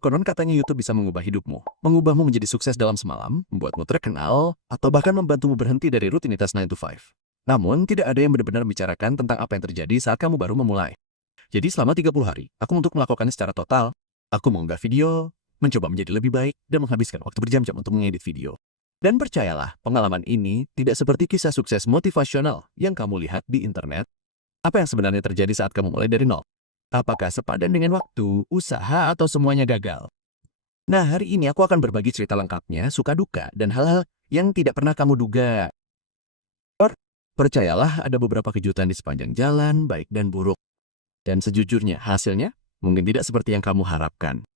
Konon katanya YouTube bisa mengubah hidupmu, mengubahmu menjadi sukses dalam semalam, membuatmu terkenal, atau bahkan membantumu berhenti dari rutinitas 9 to 5. Namun, tidak ada yang benar-benar membicarakan tentang apa yang terjadi saat kamu baru memulai. Jadi selama 30 hari, aku untuk melakukannya secara total. Aku mengunggah video, mencoba menjadi lebih baik, dan menghabiskan waktu berjam-jam untuk mengedit video. Dan percayalah, pengalaman ini tidak seperti kisah sukses motivasional yang kamu lihat di internet. Apa yang sebenarnya terjadi saat kamu mulai dari nol? Apakah sepadan dengan waktu, usaha, atau semuanya gagal? Nah, hari ini aku akan berbagi cerita lengkapnya, suka duka, dan hal-hal yang tidak pernah kamu duga. Percayalah, ada beberapa kejutan di sepanjang jalan, baik dan buruk. Dan sejujurnya, hasilnya mungkin tidak seperti yang kamu harapkan.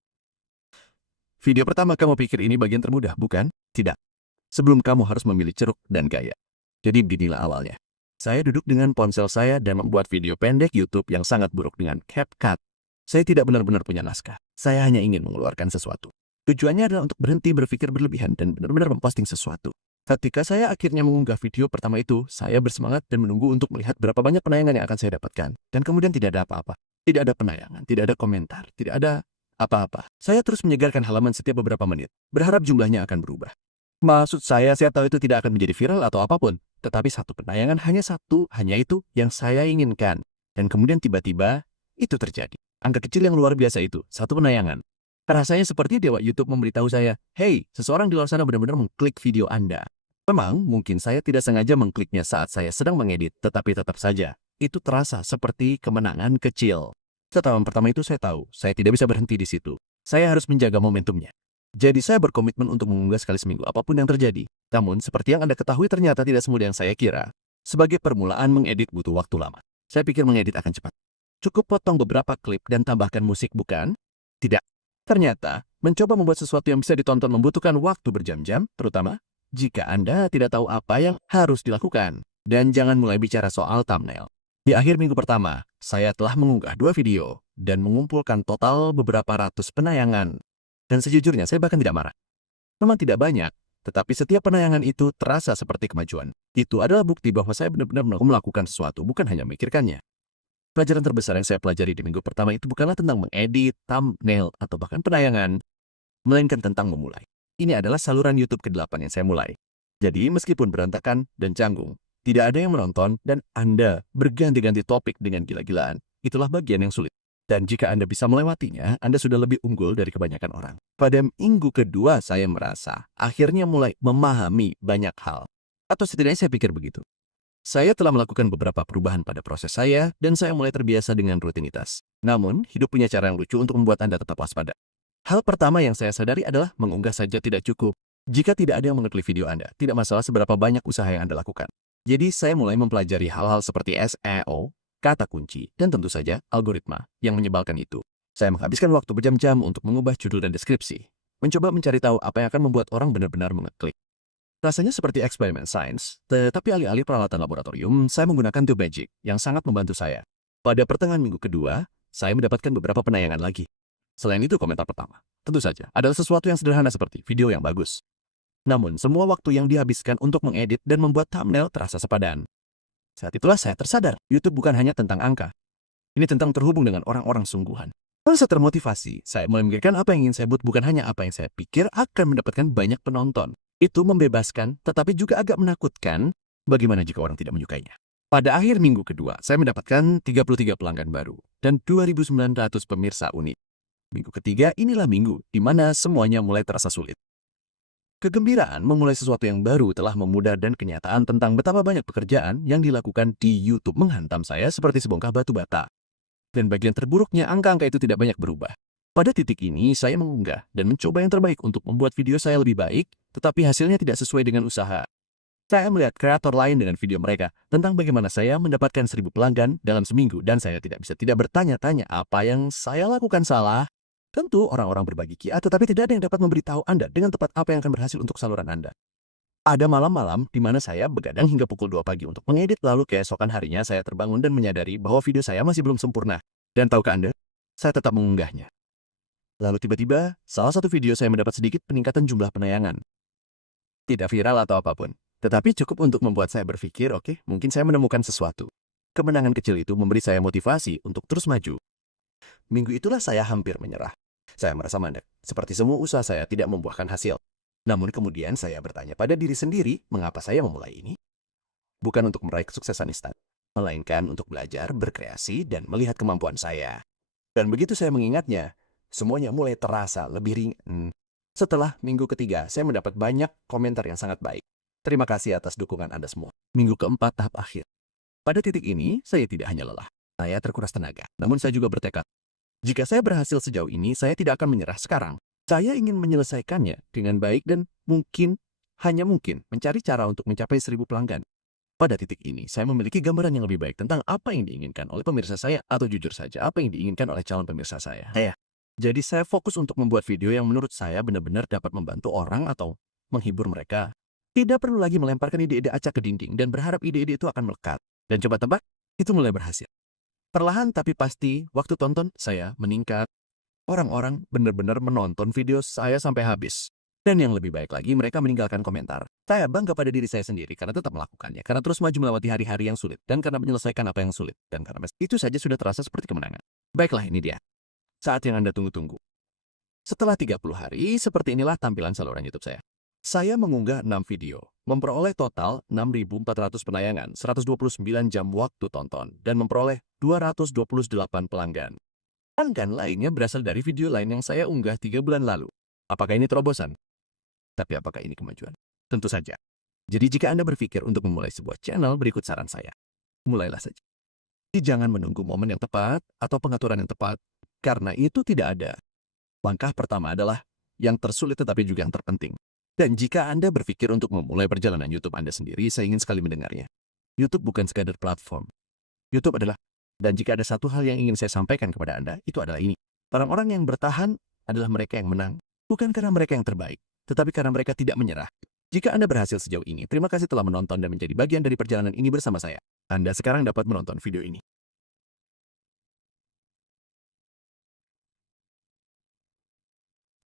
Video pertama kamu pikir ini bagian termudah, bukan? Tidak. Sebelum kamu harus memilih ceruk dan gaya. Jadi beginilah awalnya. Saya duduk dengan ponsel saya dan membuat video pendek YouTube yang sangat buruk dengan CapCut. Saya tidak benar-benar punya naskah. Saya hanya ingin mengeluarkan sesuatu. Tujuannya adalah untuk berhenti berpikir berlebihan dan benar-benar memposting sesuatu. Ketika saya akhirnya mengunggah video pertama itu, saya bersemangat dan menunggu untuk melihat berapa banyak penayangan yang akan saya dapatkan. Dan kemudian tidak ada apa-apa. Tidak ada penayangan, tidak ada komentar, tidak ada apa-apa. Saya terus menyegarkan halaman setiap beberapa menit, berharap jumlahnya akan berubah. Maksud saya tahu itu tidak akan menjadi viral atau apapun. Tetapi satu penayangan hanya itu yang saya inginkan. Dan kemudian tiba-tiba, itu terjadi. Angka kecil yang luar biasa itu, satu penayangan. Rasanya seperti dewa YouTube memberitahu saya, "Hey, seseorang di luar sana benar-benar mengklik video Anda." Memang, mungkin saya tidak sengaja mengkliknya saat saya sedang mengedit, tetapi tetap saja, itu terasa seperti kemenangan kecil. Setelah pertama itu saya tahu, saya tidak bisa berhenti di situ. Saya harus menjaga momentumnya. Jadi saya berkomitmen untuk mengunggah sekali seminggu apapun yang terjadi. Namun, seperti yang Anda ketahui ternyata tidak semudah yang saya kira. Sebagai permulaan mengedit butuh waktu lama. Saya pikir mengedit akan cepat. Cukup potong beberapa klip dan tambahkan musik, bukan? Tidak. Ternyata, mencoba membuat sesuatu yang bisa ditonton membutuhkan waktu berjam-jam, terutama jika Anda tidak tahu apa yang harus dilakukan. Dan jangan mulai bicara soal thumbnail. Di akhir minggu pertama, saya telah mengunggah 2 video dan mengumpulkan total beberapa ratus penayangan. Dan sejujurnya, saya bahkan tidak marah. Memang tidak banyak, tetapi setiap penayangan itu terasa seperti kemajuan. Itu adalah bukti bahwa saya benar-benar melakukan sesuatu, bukan hanya memikirkannya. Pelajaran terbesar yang saya pelajari di minggu pertama itu bukanlah tentang mengedit, thumbnail, atau bahkan penayangan, melainkan tentang memulai. Ini adalah saluran YouTube ke-8 yang saya mulai. Jadi, meskipun berantakan dan canggung, tidak ada yang menonton, dan Anda berganti-ganti topik dengan gila-gilaan. Itulah bagian yang sulit. Dan jika Anda bisa melewatinya, Anda sudah lebih unggul dari kebanyakan orang. Pada minggu kedua, saya merasa akhirnya mulai memahami banyak hal. Atau setidaknya saya pikir begitu. Saya telah melakukan beberapa perubahan pada proses saya, dan saya mulai terbiasa dengan rutinitas. Namun, hidup punya cara yang lucu untuk membuat Anda tetap waspada. Hal pertama yang saya sadari adalah mengunggah saja tidak cukup. Jika tidak ada yang mengeklik video Anda, tidak masalah seberapa banyak usaha yang Anda lakukan. Jadi, saya mulai mempelajari hal-hal seperti SEO, kata kunci, dan tentu saja algoritma yang menyebalkan itu. Saya menghabiskan waktu berjam-jam untuk mengubah judul dan deskripsi, mencoba mencari tahu apa yang akan membuat orang benar-benar mengeklik. Rasanya seperti eksperimen sains, tetapi alih-alih peralatan laboratorium, saya menggunakan TubeMagic yang sangat membantu saya. Pada pertengahan minggu kedua, saya mendapatkan beberapa penayangan lagi. Selain itu, komentar pertama, tentu saja, adalah sesuatu yang sederhana seperti video yang bagus. Namun, semua waktu yang dihabiskan untuk mengedit dan membuat thumbnail terasa sepadan. Saat itulah saya tersadar, YouTube bukan hanya tentang angka. Ini tentang terhubung dengan orang-orang sungguhan. Merasa termotivasi, saya mulai memikirkan apa yang ingin saya buat, bukan hanya apa yang saya pikir akan mendapatkan banyak penonton. Itu membebaskan, tetapi juga agak menakutkan. Bagaimana jika orang tidak menyukainya? Pada akhir minggu kedua, saya mendapatkan 33 pelanggan baru dan 2.900 pemirsa unik. Minggu ketiga, inilah minggu di mana semuanya mulai terasa sulit. Kegembiraan memulai sesuatu yang baru telah memudar dan kenyataan tentang betapa banyak pekerjaan yang dilakukan di YouTube menghantam saya seperti sebongkah batu bata. Dan bagian terburuknya, angka-angka itu tidak banyak berubah. Pada titik ini, saya mengunggah dan mencoba yang terbaik untuk membuat video saya lebih baik, tetapi hasilnya tidak sesuai dengan usaha. Saya melihat kreator lain dengan video mereka tentang bagaimana saya mendapatkan 1.000 pelanggan dalam seminggu, dan saya tidak bisa tidak bertanya-tanya apa yang saya lakukan salah. Tentu orang-orang berbagi kia, tetapi tidak ada yang dapat memberitahu Anda dengan tepat apa yang akan berhasil untuk saluran Anda. Ada malam-malam di mana saya begadang hingga pukul 2 pagi untuk mengedit, lalu keesokan harinya saya terbangun dan menyadari bahwa video saya masih belum sempurna. Dan tahukah Anda, saya tetap mengunggahnya. Lalu tiba-tiba, salah satu video saya mendapat sedikit peningkatan jumlah penayangan. Tidak viral atau apapun, tetapi cukup untuk membuat saya berpikir, oke, mungkin saya menemukan sesuatu. Kemenangan kecil itu memberi saya motivasi untuk terus maju. Minggu itulah saya hampir menyerah. Saya merasa mandek, seperti semua usaha saya tidak membuahkan hasil. Namun kemudian saya bertanya pada diri sendiri, mengapa saya memulai ini? Bukan untuk meraih kesuksesan instan, melainkan untuk belajar, berkreasi, dan melihat kemampuan saya. Dan begitu saya mengingatnya, semuanya mulai terasa lebih ringan. Setelah minggu ketiga, saya mendapat banyak komentar yang sangat baik. Terima kasih atas dukungan Anda semua. Minggu keempat tahap akhir. Pada titik ini, saya tidak hanya lelah. Saya terkuras tenaga. Namun saya juga bertekad. Jika saya berhasil sejauh ini, saya tidak akan menyerah sekarang. Saya ingin menyelesaikannya dengan baik dan mungkin, hanya mungkin, mencari cara untuk mencapai 1.000 pelanggan. Pada titik ini, saya memiliki gambaran yang lebih baik tentang apa yang diinginkan oleh pemirsa saya, atau jujur saja, apa yang diinginkan oleh calon pemirsa saya. Jadi saya fokus untuk membuat video yang menurut saya benar-benar dapat membantu orang atau menghibur mereka. Tidak perlu lagi melemparkan ide-ide acak ke dinding dan berharap ide-ide itu akan melekat. Dan coba tebak, itu mulai berhasil. Perlahan tapi pasti, waktu tonton saya meningkat. Orang-orang benar-benar menonton video saya sampai habis. Dan yang lebih baik lagi, mereka meninggalkan komentar. Saya bangga pada diri saya sendiri karena tetap melakukannya, karena terus maju melewati hari-hari yang sulit, dan karena menyelesaikan apa yang sulit, dan karena itu saja sudah terasa seperti kemenangan. Baiklah, ini dia. Saat yang Anda tunggu-tunggu. Setelah 30 hari, seperti inilah tampilan saluran YouTube saya. Saya mengunggah 6 video, memperoleh total 6.400 penayangan, 129 jam waktu tonton, dan memperoleh 228 pelanggan. Pelanggan lainnya berasal dari video lain yang saya unggah 3 bulan lalu. Apakah ini terobosan? Tapi apakah ini kemajuan? Tentu saja. Jadi jika Anda berpikir untuk memulai sebuah channel, berikut saran saya. Mulailah saja. Jangan menunggu momen yang tepat atau pengaturan yang tepat, karena itu tidak ada. Langkah pertama adalah yang tersulit tetapi juga yang terpenting. Dan jika Anda berpikir untuk memulai perjalanan YouTube Anda sendiri, saya ingin sekali mendengarnya. YouTube bukan sekadar platform. YouTube adalah, dan jika ada satu hal yang ingin saya sampaikan kepada Anda, itu adalah ini. Orang-orang yang bertahan adalah mereka yang menang. Bukan karena mereka yang terbaik, tetapi karena mereka tidak menyerah. Jika Anda berhasil sejauh ini, terima kasih telah menonton dan menjadi bagian dari perjalanan ini bersama saya. Anda sekarang dapat menonton video ini.